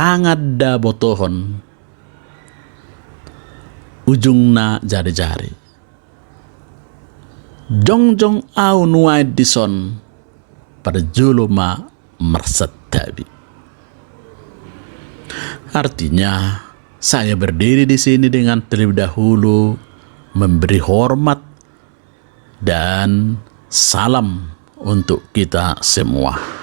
sangat da botohon ujungna jari-jari. Jongjong au nuai dison perjuluma mersetabi. Artinya, saya berdiri di sini dengan terlebih dahulu memberi hormat dan salam untuk kita semua.